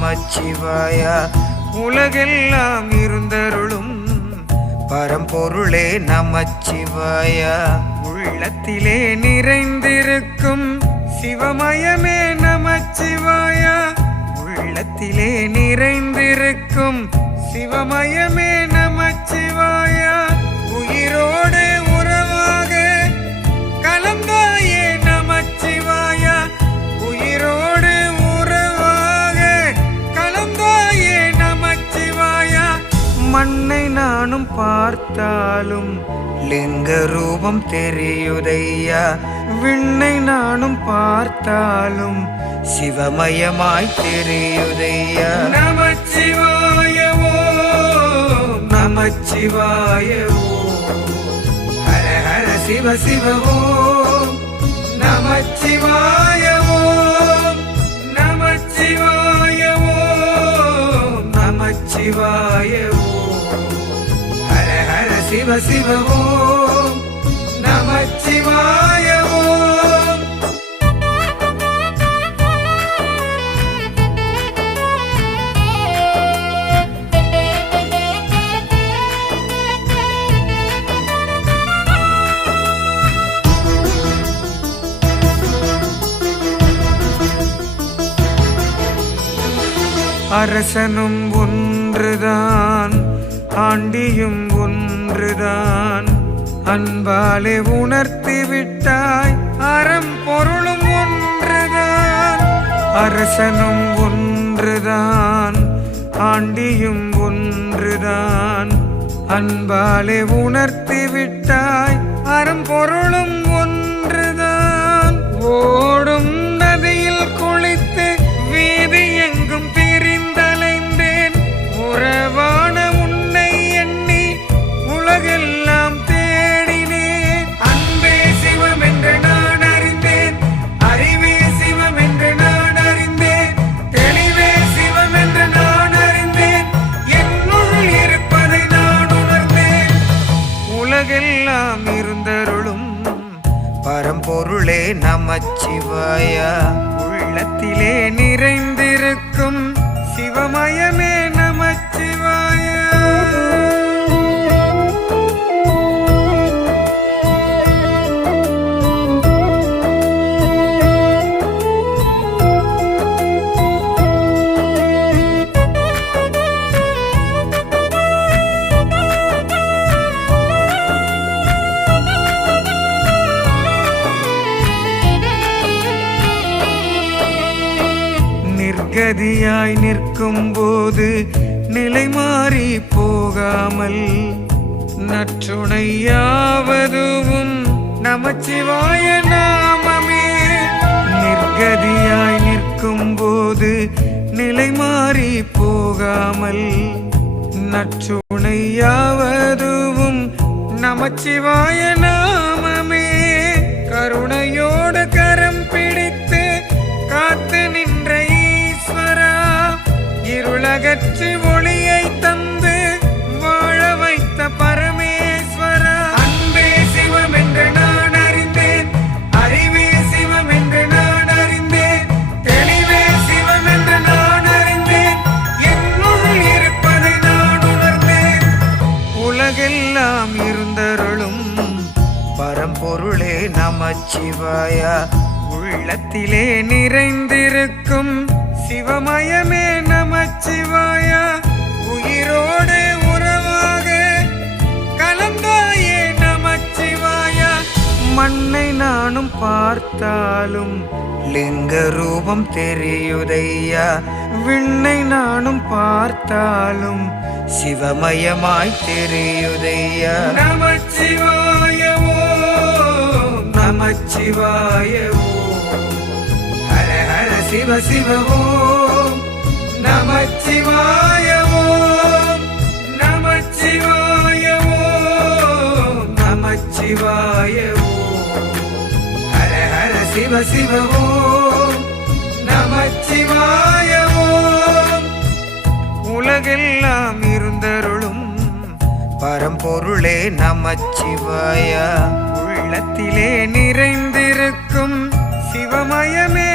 நமச்சிவாய. உலகெல்லாம் இருந்தருளும் பரம்பொருளே நமச்சிவாய. உள்ளத்திலே நிறைந்திருக்கும் சிவமயமே நமச்சிவாய. உள்ளத்திலே நிறைந்திருக்கும் சிவமயமே நமச்சிவாய. உயிரோடு உறவாக கலந்தாயே நமச்சிவாய. உயிரோடு உறவாக கலந்தாயே நமச்சிவாய. மண்ணை நானும் பார்த்தாலும் லிங்க ரூபம் தெரியுதையா. விண்ணை நானும் பார்த்தாலும் சிவமயமாய் தெரியுதையா. நமச்சிவாய ஓம் நமச்சிவாய ஓம். ஹர ஹர சிவ சிவ ஓம் நமச்சிவாய ஓம். நமச்சிவாய ஓம் நமச்சிவாய ஓம். ஹர ஹர சிவ சிவ ஓம் நமச்சிவாய ஓம். அரசனும் ஒன்றுதான், ஆண்டியும் ஒன்றுதான். அன்பாலே உணர்த்தி விட்டாய் அறம் பொருளும் ஒன்றுதான். அரசனும் ஒன்றுதான், ஆண்டியும் ஒன்றுதான். அன்பாலே உணர்த்தி விட்டாய் அறம் பொருளும் ஒன்றுதான். ஓடும் நதியில் குளித்து வீதி எங்கும் திரிந்தலைந்தேன். உறவான உன்னை எண்ணி உலகெல்லாம் தேடினேன். அன்பே சிவம் என்று நான் அறிந்தேன். அறிவே சிவம் என்று நான் அறிந்தேன். தெளிவே சிவம் என்று நான் அறிந்தேன். என்னுள் இருப்பதை நான் உணர்ந்தேன். உலகெல்லாம் இருந்தருளும் பரம்பொருளே நமச்சிவாய. உள்ளத்திலே நிறைந்திருக்கும் சிவமயமே நமச்சிவாய. நிர்கதியாய் நிற்கும் போது நிலை மாறி போகாமல் நற்றுணையாவதுவும் நமச்சிவாய நாமமே. நிர்கதியாய் நிற்கும் போது நிலை மாறி போகாமல் நற்றுணையாவதுவும் நமச்சிவாய நாமமே. கருணையோடு கரம் பிடித்து காத்து நின்ற ஈஸ்வரா, இருளகற்றி ஒளியை தந்து வாழ வைத்த பரமேஸ்வரா. அன்பே சிவம் என்று நான் அறிந்தேன். அறிவே சிவம் என்று நான் அறிந்தேன். தெளிவே சிவம் என்று நான் அறிந்தேன். என்னுள் இருப்பதை நான் உணர்ந்தேன். உலகெல்லாம் இருந்தருளும் பரம்பொருளே நமச்சிவாய. உள்ளத்திலே நிறைந்திருக்கும் சிவமயமே நமச்சிவாய. உயிரோடு உறவாக கலந்தாயே நமச்சிவாய. மண்ணை நானும் பார்த்தாலும் லிங்க ரூபம் தெரியுதையா. விண்ணை நானும் பார்த்தாலும் சிவமயமாய் தெரியுதையா. நமச்சிவாய ஓம் நமச்சிவாய ஓம். ஹர ஹர சிவ சிவ ஓம் நமச்சிவாய ஓம். நமச்சிவாய ஓம் நமச்சிவாய ஓம். ஹர ஹர சிவ சிவ ஓம் நமச்சிவாய ஓம். உலகெல்லாம் இருந்தருளும் பரம்பொருளே நமச்சிவாய. உள்ளத்திலே நிறைந்திருக்கும் சிவமயமே